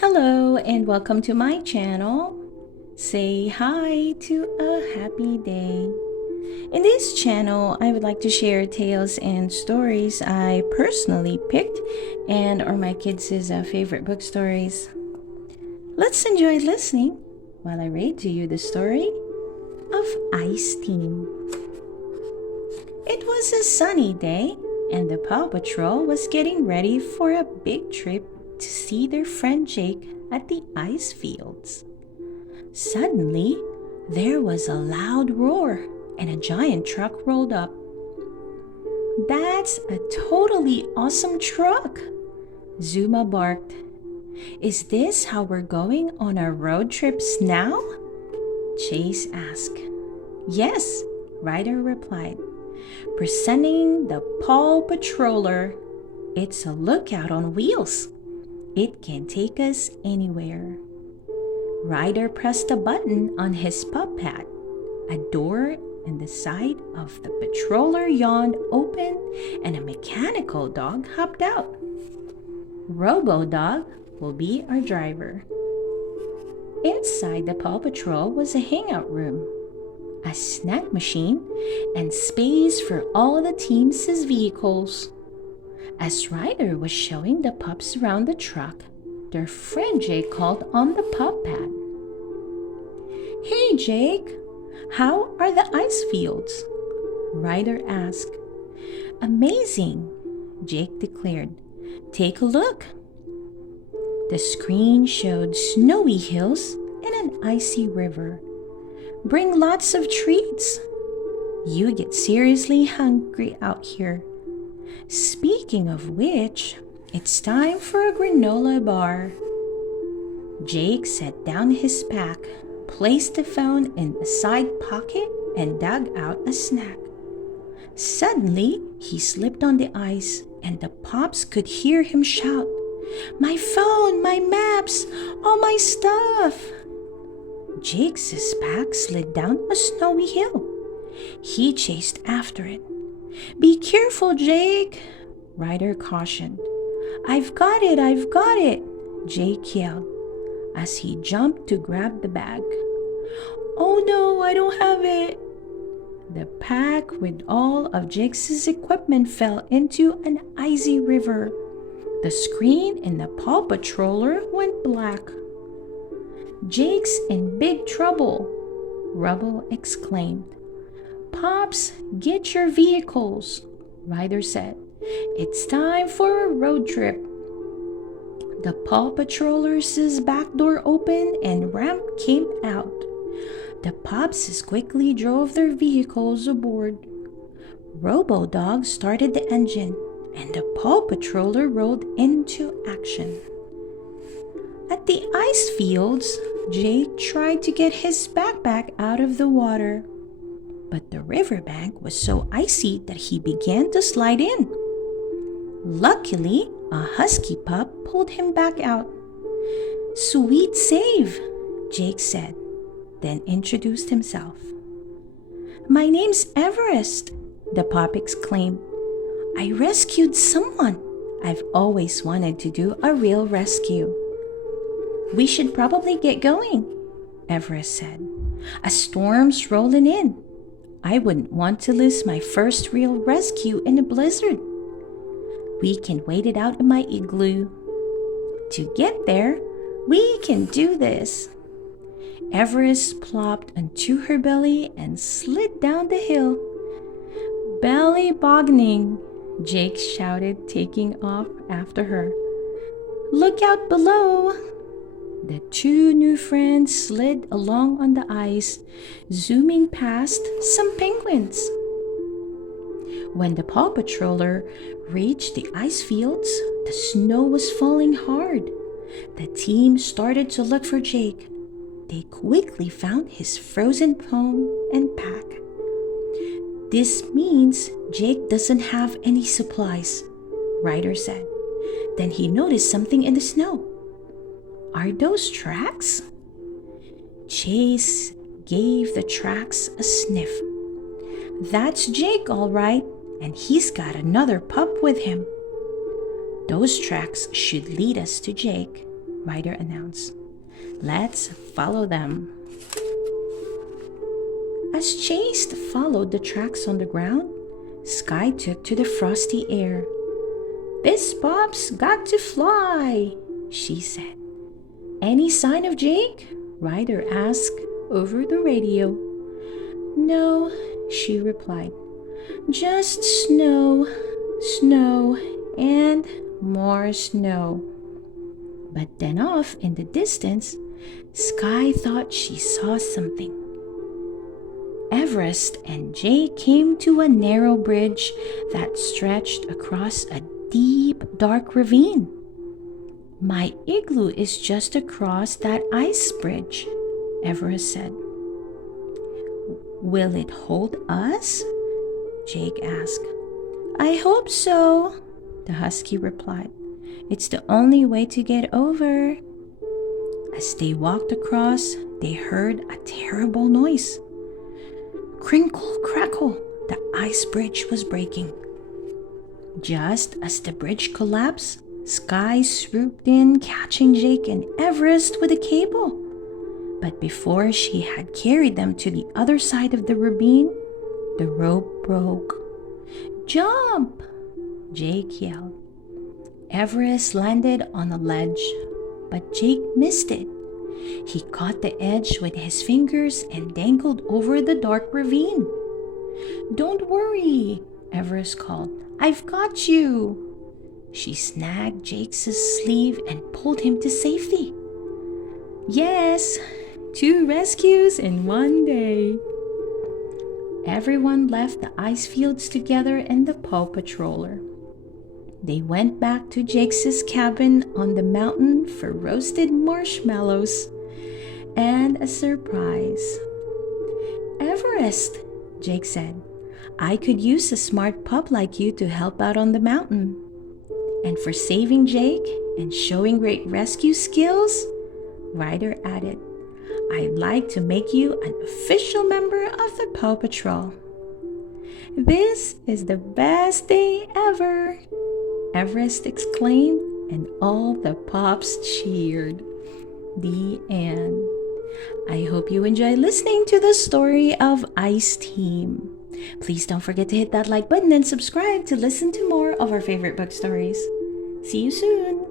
Hello and welcome to my channel. Say hi to a happy day. In this channel, I would like to share tales and stories I personally picked and are my kids' favorite book stories. Let's enjoy listening while I read to you the story of Ice Team. It was a sunny day and the Paw Patrol was getting ready for a big trip to see their friend Jake at the ice fields. Suddenly, there was a loud roar and a giant truck rolled up. "That's a totally awesome truck," Zuma barked. "Is this how we're going on our road trips now?" Chase asked. "Yes," Ryder replied, presenting the Paw Patroller. "It's a lookout on wheels. It can take us anywhere." Ryder pressed a button on his pup hat. A door in the side of the patroller yawned open and a mechanical dog hopped out. "Robo Dog will be our driver." Inside the Paw Patrol was a hangout room, a snack machine, and space for all the team's vehicles. As Ryder was showing the pups around the truck, their friend Jake called on the pup pad. "Hey Jake, how are the ice fields?" Ryder asked. "Amazing," Jake declared. "Take a look." The screen showed snowy hills and an icy river. "Bring lots of treats. You get seriously hungry out here. Speaking of which, it's time for a granola bar." Jake set down his pack, placed the phone in a side pocket, and dug out a snack. Suddenly, he slipped on the ice, and the pups could hear him shout, "My phone, my maps, all my stuff!" Jake's pack slid down a snowy hill. He chased after it. "Be careful, Jake," Ryder cautioned. I've got it," Jake yelled as he jumped to grab the bag. "Oh no, I don't have it." The pack with all of Jake's equipment fell into an icy river. The screen in the Paw Patroller went black. "Jake's in big trouble," Rubble exclaimed. "Pops, get your vehicles," Ryder said. "It's time for a road trip." The Paw Patroller's back door opened and Ramp came out. The pups quickly drove their vehicles aboard. Robo Dog started the engine, and the Paw Patroller rolled into action. At the ice fields, Jake tried to get his backpack out of the water, but the riverbank was so icy that he began to slide in. Luckily, a husky pup pulled him back out. "Sweet save," Jake said, then introduced himself. "My name's Everest," the pup exclaimed. "I rescued someone. I've always wanted to do a real rescue." "We should probably get going," Everest said. "A storm's rolling in. I wouldn't want to lose my first real rescue in a blizzard." "We can wait it out in my igloo." "To get there, we can do this." Everest plopped onto her belly and slid down the hill. "Belly bogning," Jake shouted, taking off after her. "Look out below." The two new friends slid along on the ice, zooming past some penguins. When the Paw Patroller reached the ice fields, the snow was falling hard. The team started to look for Jake. They quickly found his frozen phone and pack. "This means Jake doesn't have any supplies," Ryder said. Then he noticed something in the snow. "Are those tracks?" Chase gave the tracks a sniff. "That's Jake, all right, and he's got another pup with him." "Those tracks should lead us to Jake," Ryder announced. Let's follow them. As Chase followed the tracks on the ground, Sky took to the frosty air. This pup's got to fly, she said. Any sign of Jake? Ryder asked over the radio. No, she replied. Just snow, snow, and more snow. But then off in the distance, Sky thought she saw something. Everest and Jake came to a narrow bridge that stretched across a deep, dark ravine. My igloo is just across that ice bridge, Everest said. Will it hold us? Jake asked. I hope so, the husky replied. It's the only way to get over. As they walked across, they heard a terrible noise. Crinkle, crackle, the ice bridge was breaking. Just as the bridge collapsed, Sky swooped in, catching Jake and Everest with a cable. But before she had carried them to the other side of the ravine, the rope broke. Jump! Jake yelled. Everest landed on a ledge, but Jake missed it. He caught the edge with his fingers and dangled over the dark ravine. Don't worry, Everest called. I've got you. She snagged Jake's sleeve and pulled him to safety. Yes, 2 rescues in one day. Everyone left the ice fields together in the Paw Patroller. They went back to Jake's cabin on the mountain for roasted marshmallows and a surprise. Everest, Jake said, I could use a smart pup like you to help out on the mountain. And for saving Jake and showing great rescue skills, Ryder added, I'd like to make you an official member of the Paw Patrol. This is the best day ever, Everest exclaimed, and all the pups cheered. The end. I hope you enjoyed listening to the story of Ice Team. Please don't forget to hit that like button and subscribe to listen to more of our favorite book stories. See you soon!